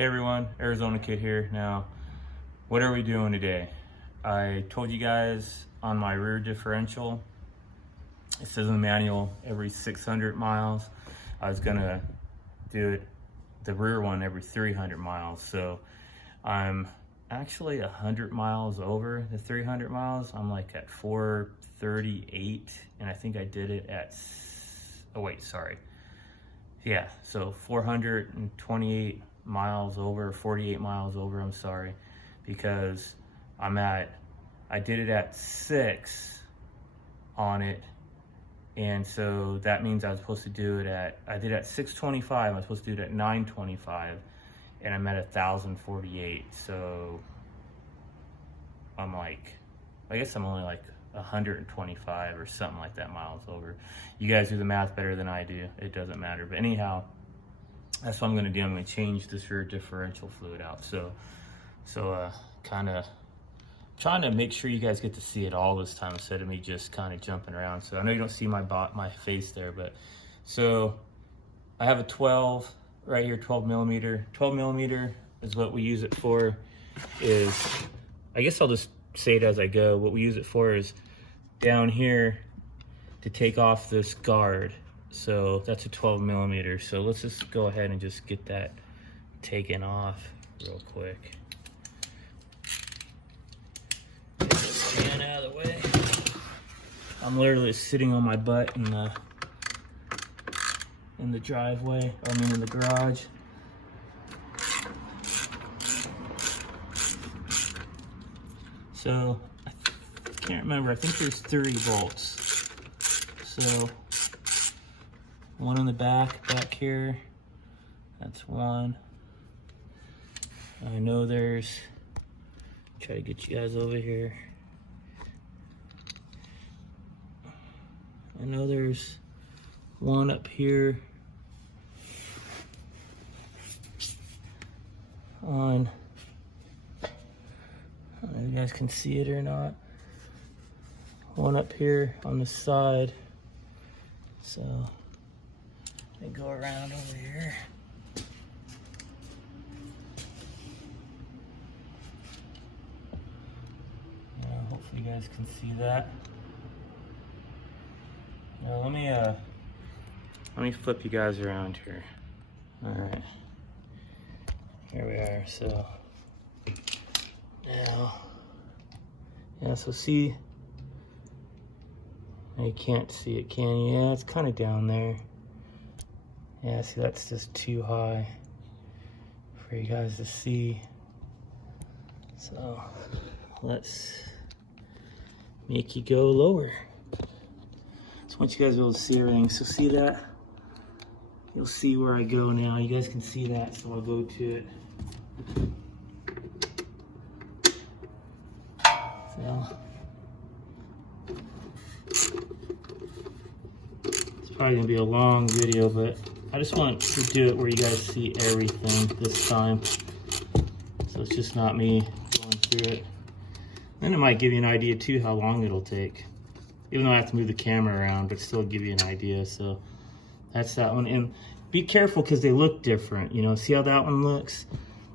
Hey everyone, Arizona Kid here. Now, what are we doing today? I told you guys on my rear differential, it says in the manual every 600 miles. I was gonna do it, the rear one, every 300 miles. So I'm actually 100 miles over the 300 miles. I'm like at 438, and I think I did it at, oh wait, sorry. Yeah, so 428 miles over, 48 miles over, I'm sorry, because I did it at 6 on it, and so that means I was supposed to do it I did it at 625, I was supposed to do it at 925, and I'm at 1,048, so I'm like, I guess I'm only like 125 or something like that miles over. You guys do the math better than I do, it doesn't matter, but anyhow, that's what I'm gonna do. I'm gonna change this rear differential fluid out. So kind of trying to make sure you guys get to see it all this time instead of me just kind of jumping around. So I know you don't see my face there, but so I have a 12 right here, 12 millimeter. 12 millimeter is what we use it for. I guess I'll just say it as I go. What we use it for is down here to take off this guard. So that's a 12 millimeter. So let's just go ahead and just get that taken off real quick. Get this can out of the way. I'm literally sitting on my butt in the driveway, in the garage. So I can't remember, I think there's 3 bolts. So one in the back here, that's one. I know there's, try to get you guys over here. I know there's one up here on, I don't know if you guys can see it or not. One up here on the side. So I go around over here. Hopefully you guys can see that. Now let me flip you guys around here. All right, here we are. So now, yeah. So see, you can't see it, can you? Yeah, it's kind of down there. Yeah, see, that's just too high for you guys to see. So let's make you go lower. So once you guys will see everything, so see that? You'll see where I go now. You guys can see that, so I'll go to it. So it's probably gonna be a long video, but I just want to do it where you guys see everything this time. So it's just not me going through it. Then it might give you an idea too how long it'll take. Even though I have to move the camera around, but still give you an idea. So that's that one. And be careful because they look different. You know, see how that one looks?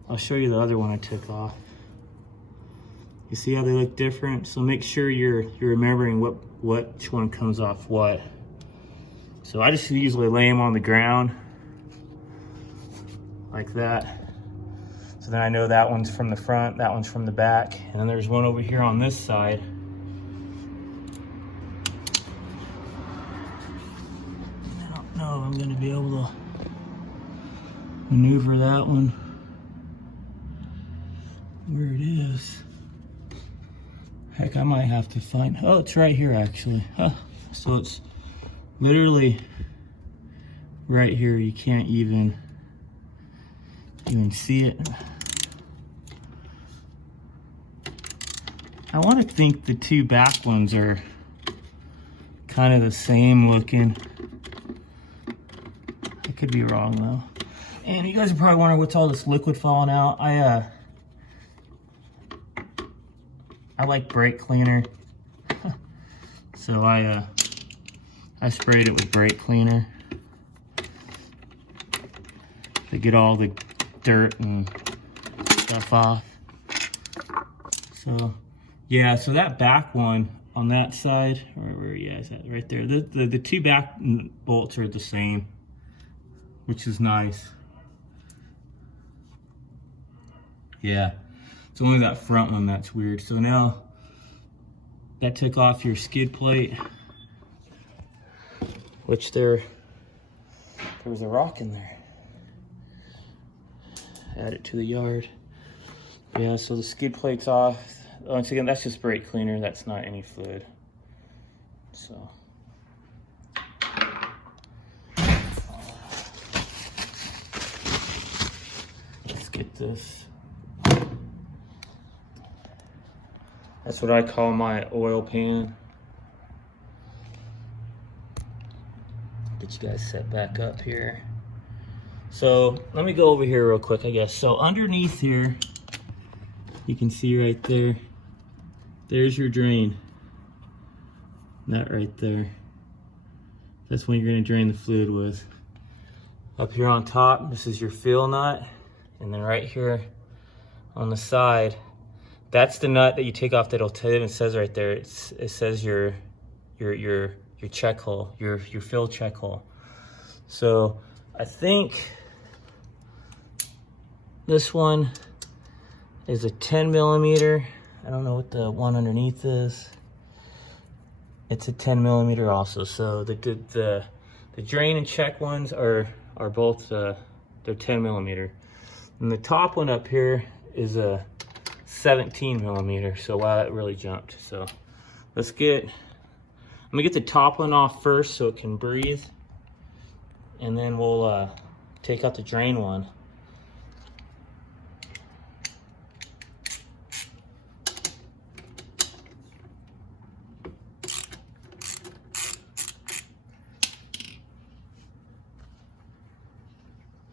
I'll show you the other one I took off. You see how they look different? So make sure you're remembering which one comes off what. So I just usually lay them on the ground like that. So then I know that one's from the front, that one's from the back, and then there's one over here on this side. I don't know if I'm gonna be able to maneuver that one where it is. Heck, I might have to find, oh, it's right here actually. Huh. So it's literally right here. You can't even see it. I want to think the 2 back ones are kind of the same looking. I could be wrong though. And you guys are probably wondering what's all this liquid falling out. I like brake cleaner. So I sprayed it with brake cleaner to get all the dirt and stuff off. So yeah, so that back one on that side, where are you guys at? Right there. The two back bolts are the same, which is nice. Yeah, it's only that front one that's weird. So now that took off your skid plate, which there was a rock in there. Add it to the yard. Yeah, so the skid plate's off. Once again, that's just brake cleaner. That's not any fluid. So. Let's get this. That's what I call my oil pan. Get you guys set back up here. So let me go over here real quick, I guess. So underneath here, you can see right there, there's your drain. That right there. That's when you're gonna drain the fluid with. Up here on top, this is your fill nut. And then right here on the side, that's the nut that you take off that'll tell you, it says right there, it says your check hole, your fill check hole. So I think this one is a 10 millimeter. I don't know what the one underneath is. It's a 10 millimeter also. So the drain and check ones are both they're 10 millimeter. And the top one up here is a 17 millimeter. So wow, that really jumped. So I'm gonna get the top one off first so it can breathe. And then we'll take out the drain one.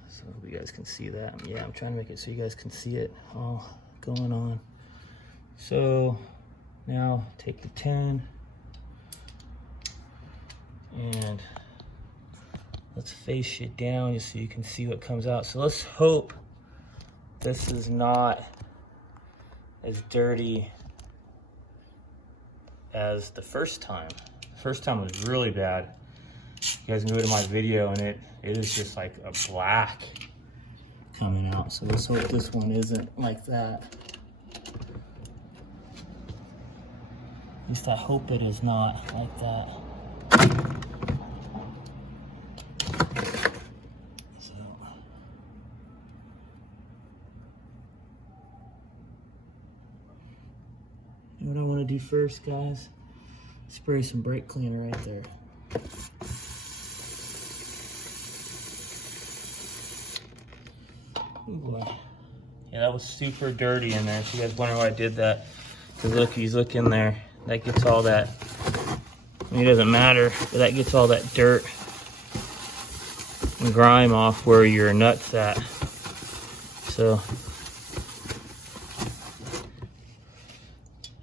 So you guys can see that. Yeah, I'm trying to make it so you guys can see it all going on. So now take the 10 and let's face it down just so you can see what comes out. So let's hope this is not as dirty as the first time. The first time was really bad. You guys can go to my video and it is just like a black coming out. So let's hope this one isn't like that. At least I hope it is not like that. What I want to do first, guys, spray some brake cleaner right there. Oh boy. Yeah, that was super dirty in there. If you guys wonder why I did that, because look, look in there. That gets all that, I mean, it doesn't matter, but that gets all that dirt and grime off where your nut's at. So.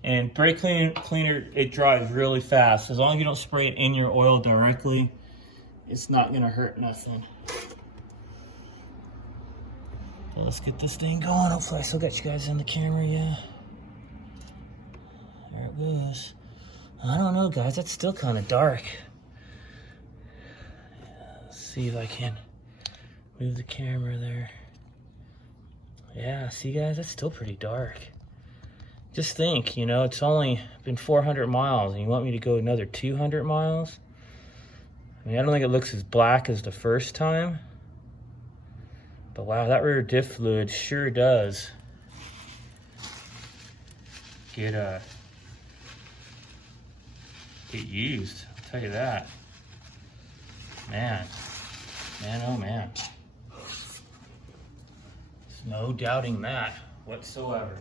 And brake cleaner, it dries really fast. As long as you don't spray it in your oil directly, it's not gonna hurt nothing. So let's get this thing going. Hopefully I still got you guys in the camera, yeah. There it goes. I don't know, guys, that's still kind of dark. Let's see if I can move the camera there. Yeah, see guys, that's still pretty dark. Just think, you know, it's only been 400 miles and you want me to go another 200 miles? I mean, I don't think it looks as black as the first time. But wow, that rear diff fluid sure does get used, I'll tell you that. Man, oh man. There's no doubting that whatsoever.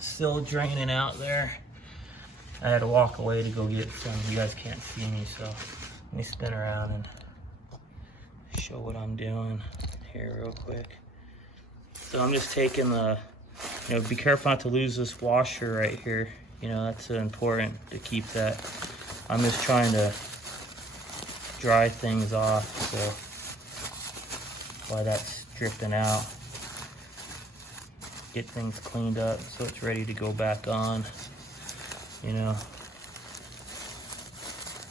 Still draining out there. I had to walk away to go get some. You guys can't see me, so let me spin around and show what I'm doing here real quick. So I'm just taking the, be careful not to lose this washer right here. That's important to keep that. I'm just trying to dry things off, so while that's drifting out, get things cleaned up so it's ready to go back on,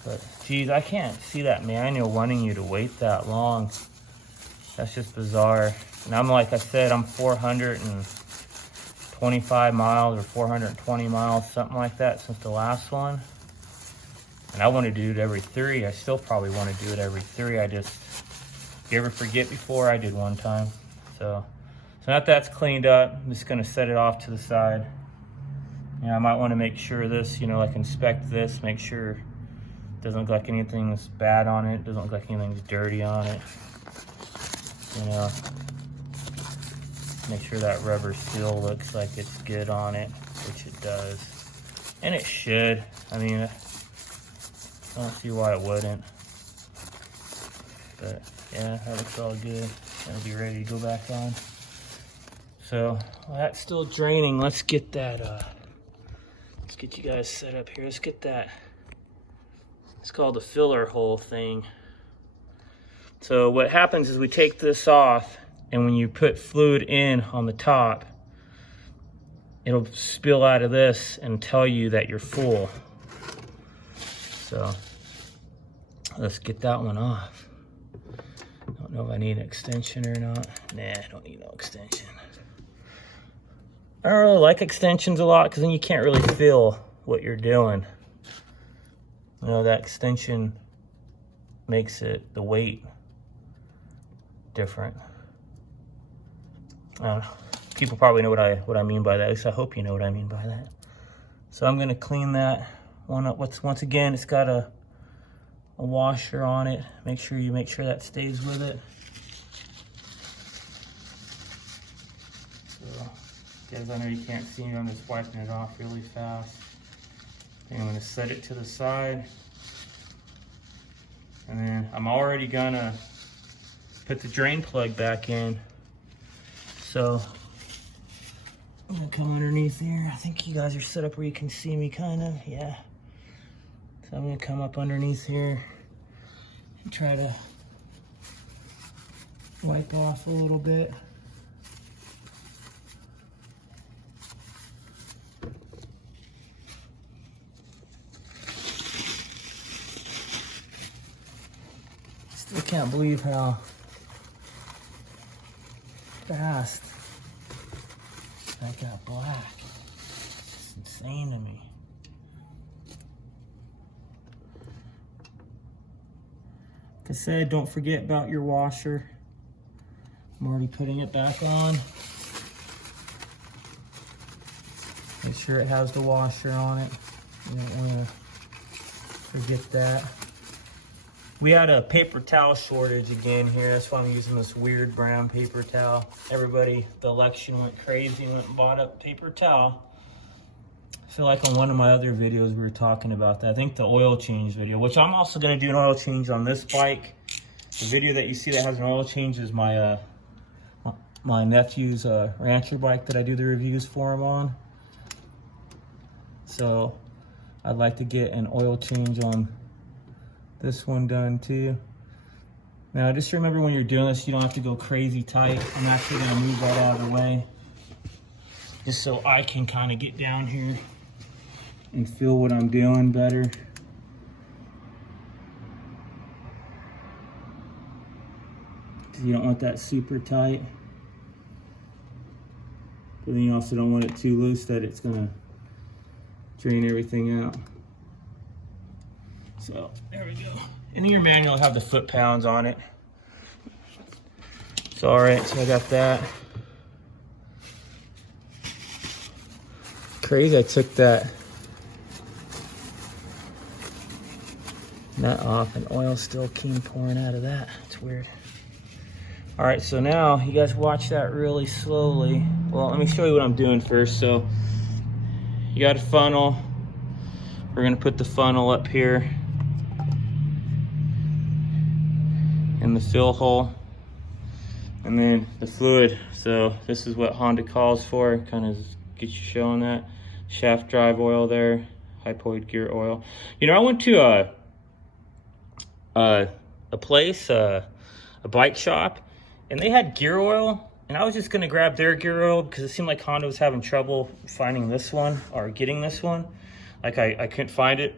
But geez, I can't see that manual wanting you to wait that long. That's just bizarre. And like I said, I'm 425 miles or 420 miles, something like that, since the last one. And I want to do it every 3. I still probably want to do it every 3. If you ever forget before, I did one time. So now that that's cleaned up, I'm just going to set it off to the side. I might want to make sure this, like inspect this, make sure it doesn't look like anything's bad on it, doesn't look like anything's dirty on it. Make sure that rubber seal looks like it's good on it, which it does. And it should. I don't see why it wouldn't. But yeah, that looks all good. It'll be ready to go back on. So that's still draining. Let's get that, let's get you guys set up here. Let's get that. It's called the filler hole thing. So what happens is we take this off, and when you put fluid in on the top, it'll spill out of this and tell you that you're full. So let's get that one off. I don't know if I need an extension or not. Nah, I don't need no extension. I don't really like extensions a lot because then you can't really feel what you're doing. That extension makes the weight different. I don't know. People probably know what I mean by that. At least I hope you know what I mean by that. So I'm gonna clean that one up. Once again, it's got a washer on it. Make sure that stays with it. So, guys, I know you can't see me. I'm just wiping it off really fast. And I'm gonna set it to the side. And then I'm already gonna put the drain plug back in. So I'm gonna come underneath here. I think you guys are set up where you can see me kind of, yeah. So I'm gonna come up underneath here and try to wipe off a little bit. Still can't believe how fast that got black. It's insane to me. Like I said, don't forget about your washer. I'm already putting it back on. Make sure it has the washer on it. You don't want to forget that. We had a paper towel shortage again here. That's why I'm using this weird brown paper towel. Everybody, the election went crazy and went and bought a paper towel. I feel like on one of my other videos we were talking about that. I think the oil change video, which I'm also going to do an oil change on this bike. The video that you see that has an oil change is my my nephew's rancher bike that I do the reviews for him on. So I'd like to get an oil change on this one done too. Now just remember when you're doing this, you don't have to go crazy tight. I'm actually gonna move that out of the way just so I can kind of get down here and feel what I'm doing better. You don't want that super tight, but then you also don't want it too loose that it's gonna drain everything out. So there we go. And in your manual will have the foot-pounds on it. So all right, so I got that. Crazy, I took that nut off and oil still came pouring out of that. It's weird. All right, so now you guys watch that really slowly. Well, let me show you what I'm doing first. So you got a funnel. We're gonna put the funnel up here in the seal hole. And then the fluid. So this is what Honda calls for. Kind of get you showing that. Shaft drive oil there. Hypoid gear oil. You know, I went to a place, a bike shop, and they had gear oil. And I was just gonna grab their gear oil because it seemed like Honda was having trouble finding this one or getting this one. Like I couldn't find it.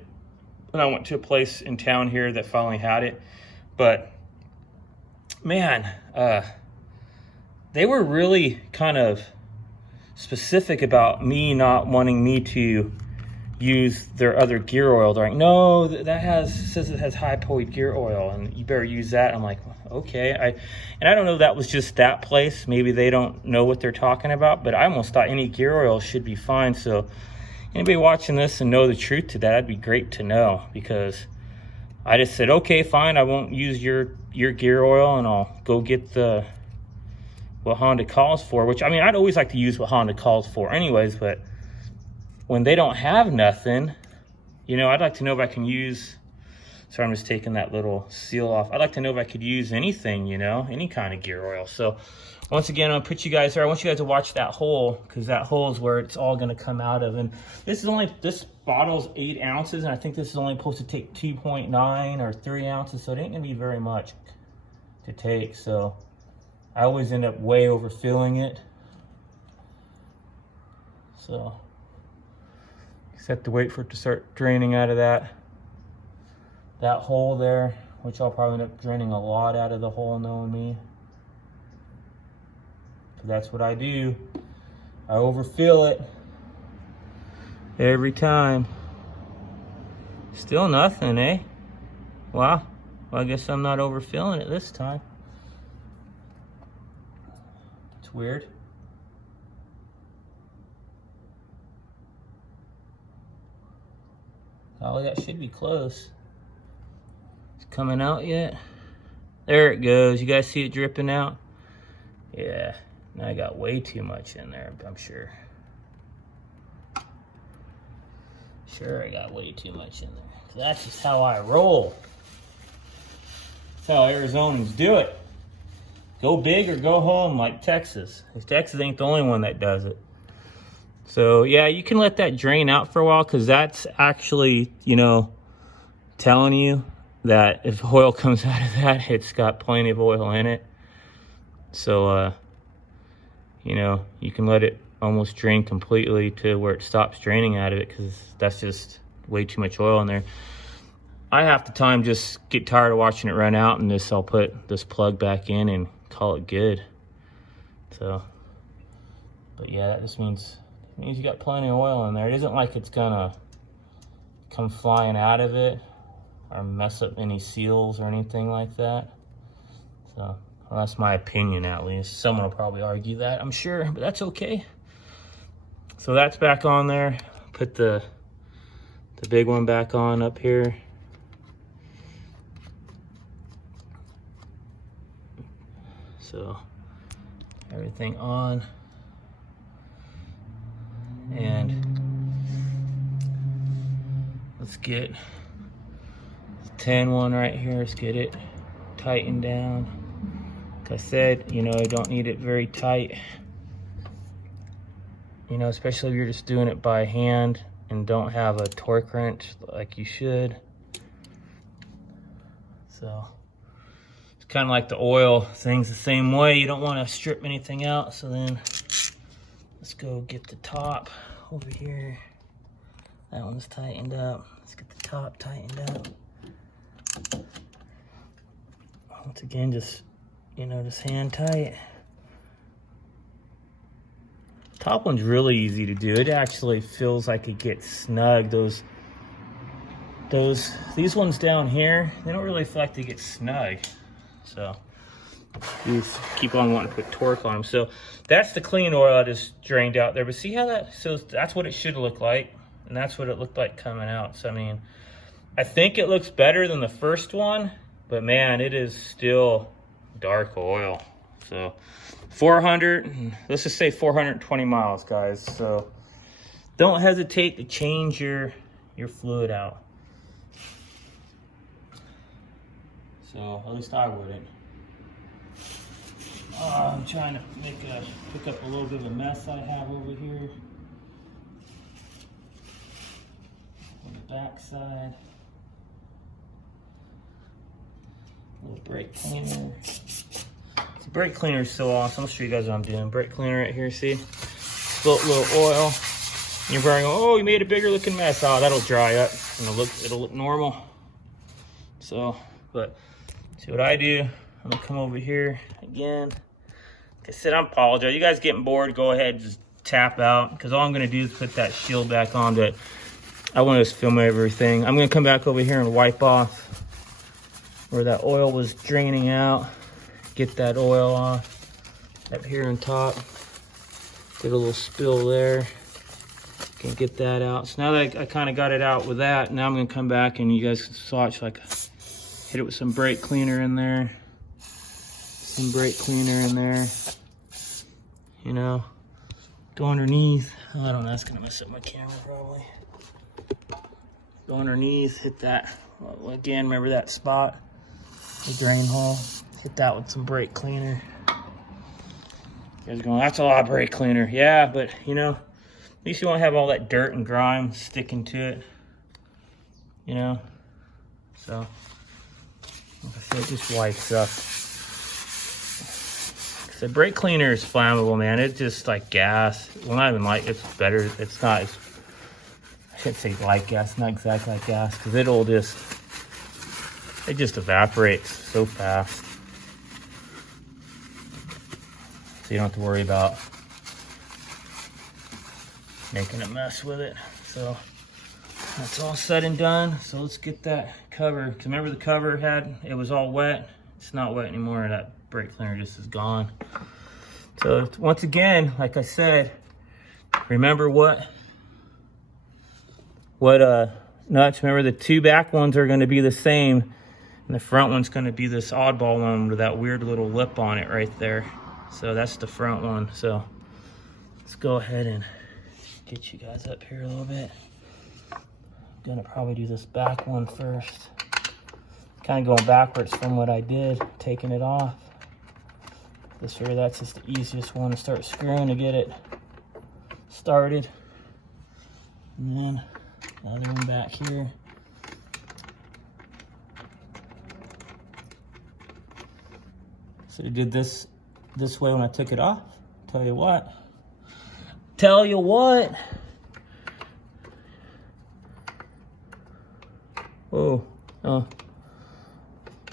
And I went to a place in town here that finally had it. But man, they were really kind of specific about me not wanting me to use their other gear oil. They're like, no, that says it has hypoid gear oil and you better use that. I'm like, okay. And I don't know if that was just that place. Maybe they don't know what they're talking about, but I almost thought any gear oil should be fine. So anybody watching this and know the truth to that, that'd be great to know, because I just said, okay, fine, I won't use your gear oil and I'll go get what Honda calls for, which, I mean, I'd always like to use what Honda calls for anyways, but when they don't have nothing, you know, I'd like to know if I can use, sorry, I'm just taking that little seal off. I'd like to know if I could use anything, you know, any kind of gear oil. So once again, I'm gonna put you guys there. I want you guys to watch that hole, because that hole is where it's all gonna come out of. And this bottle's 8 ounces, and I think this is only supposed to take 2.9 or 3 ounces, so it ain't gonna be very much to take. So I always end up way overfilling it. So just have to wait for it to start draining out of that hole there, which I'll probably end up draining a lot out of the hole, knowing me. Because that's what I do. I overfill it every time. Still nothing, eh? Wow. Well, I guess I'm not overfilling it this time. It's weird. Oh, that should be close. It's coming out yet? There it goes. You guys see it dripping out? Yeah. Now I got way too much in there, I'm sure. Sure, I got way too much in there. That's just how I roll. That's how Arizonans do it. Go big or go home, like Texas. Texas ain't the only one that does it. So yeah, you can let that drain out for a while, because that's actually, you know, telling you that if oil comes out of that, it's got plenty of oil in it. So, you know, you can let it almost drain completely to where it stops draining out of it, because that's just way too much oil in there. I half the time just get tired of watching it run out, and I'll put this plug back in and call it good. So, but yeah, that just means you got plenty of oil in there. It isn't like it's gonna come flying out of it or mess up any seals or anything like that. So, well, that's my opinion, at least. Someone will probably argue that, I'm sure, but that's okay. So that's back on there. Put the big one back on up here. So everything on. And let's get the 10 one right here. Let's get it tightened down. Like I said, you know, you don't need it very tight. You know, especially if you're just doing it by hand and don't have a torque wrench like you should. So it's kind of like the oil thing's the same way. You don't want to strip anything out. So then let's go get the top over here. That one's tightened up. Let's get the top tightened up. Once again, just, you know, just hand tight. Top one's really easy to do. It actually feels like it gets snug. These ones down here, they don't really feel like they get snug. So these keep on wanting to put torque on them. So that's the clean oil I just drained out there. But see how so that's what it should look like. And that's what it looked like coming out. So I mean, I think it looks better than the first one, but man, it is still dark oil. So 400, let's just say 420 miles, guys. So don't hesitate to change your fluid out. So at least I wouldn't. I'm trying to pick up a little bit of a mess I have over here on the back side. A little brake cleaner. The brake cleaner is so awesome. I'll show you guys what I'm doing. Brake cleaner right here, see? Spilt a little oil. And you're probably going, oh, you made a bigger looking mess. Oh, that'll dry up and it'll look normal. So, but see what I do? I'm gonna come over here again. Like I said, I apologize. You guys getting bored, go ahead, just tap out. Because all I'm gonna do is put that shield back on, but I want to just film everything. I'm gonna come back over here and wipe off where that oil was draining out. Get that oil off up here on top. Get a little spill there. Can get that out. So now that I kind of got it out with that, now I'm gonna come back and you guys can watch, like, hit it with some brake cleaner in there. Some brake cleaner in there. You know, go underneath. Oh, I don't know, that's gonna mess up my camera probably. Go underneath, hit that. Well, again, remember that spot, the drain hole. Hit that with some brake cleaner. You guys are going, that's a lot of brake cleaner. Yeah, but you know, at least you won't have all that dirt and grime sticking to it. You know? So, like I said, it just wipes up. The brake cleaner is flammable, man. It's just like gas. Well, not even like, it's better. It's not, I shouldn't say like gas, not exactly like gas, because it just evaporates so fast. So you don't have to worry about making a mess with it. So that's all said and done. So let's get that cover. Because remember the cover it was all wet. It's not wet anymore. That brake cleaner just is gone. So once again, like I said, remember what nuts. Remember the two back ones are going to be the same, and the front one's going to be this oddball one with that weird little lip on it right there. So that's the front one. So let's go ahead and get you guys up here a little bit. I'm gonna probably do this back one first. Kind of going backwards from what I did, taking it off. This here, that's just the easiest one to start screwing to get it started. And then the other one back here. So I did this way when I took it off. Tell you what. Whoa. Oh.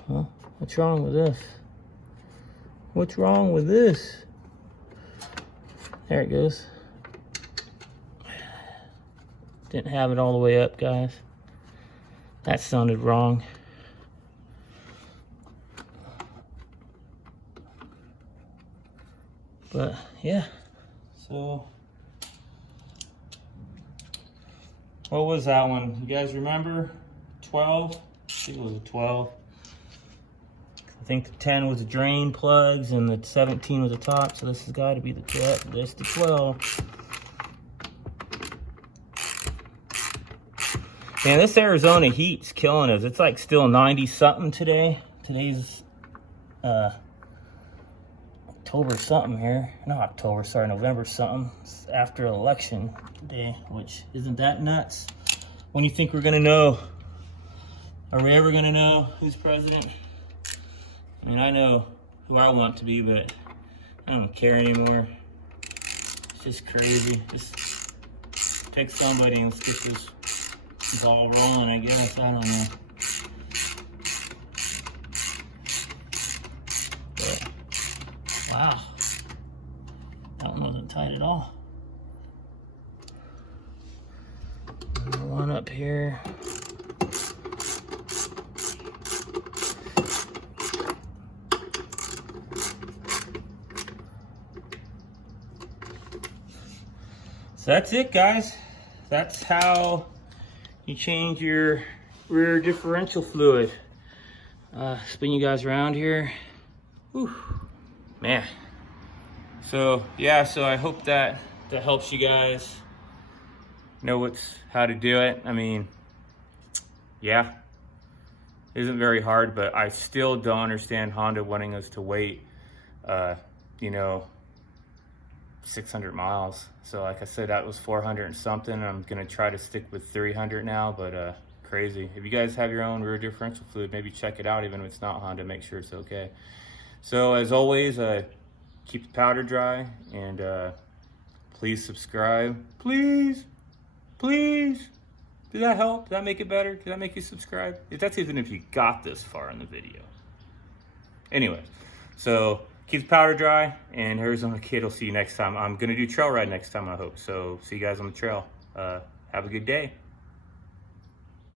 Huh? What's wrong with this? What's wrong with this? There it goes. Didn't have it all the way up, guys. That sounded wrong. But yeah, so what was that one? You guys remember? 12? I think it was a 12. I think the 10 was the drain plugs and the 17 was the top, so this has got to be the 12. This the 12. Man, this Arizona heat's killing us. It's like still 90 something today. Today's October something here. Not October, sorry, November something. It's after election day, which isn't that nuts. When you think we're gonna know? Are we ever gonna know who's president? I mean, I know who I want to be, but I don't care anymore. It's just crazy. Just pick somebody and let's get this ball rolling, I guess. I don't know. But, wow. That one wasn't tight at all. One up here. So that's it, guys. That's how you change your rear differential fluid. Spin you guys around here. Whew, man. So yeah, so I hope that helps you guys know how to do it. I mean, yeah, it isn't very hard, but I still don't understand Honda wanting us to wait you know, 600 miles. So like I said, that was 400 and something. I'm gonna try to stick with 300 now, but crazy. If you guys have your own rear differential fluid, maybe check it out, even if it's not Honda, make sure it's okay. So as always, keep the powder dry, and please subscribe. Please. Did that help? Did that make it better? Did that make you subscribe? That's even if you got this far in the video. Anyways, so keep the powder dry, and Arizona Kid will see you next time. I'm gonna do trail ride next time, I hope. So see you guys on the trail. Have a good day.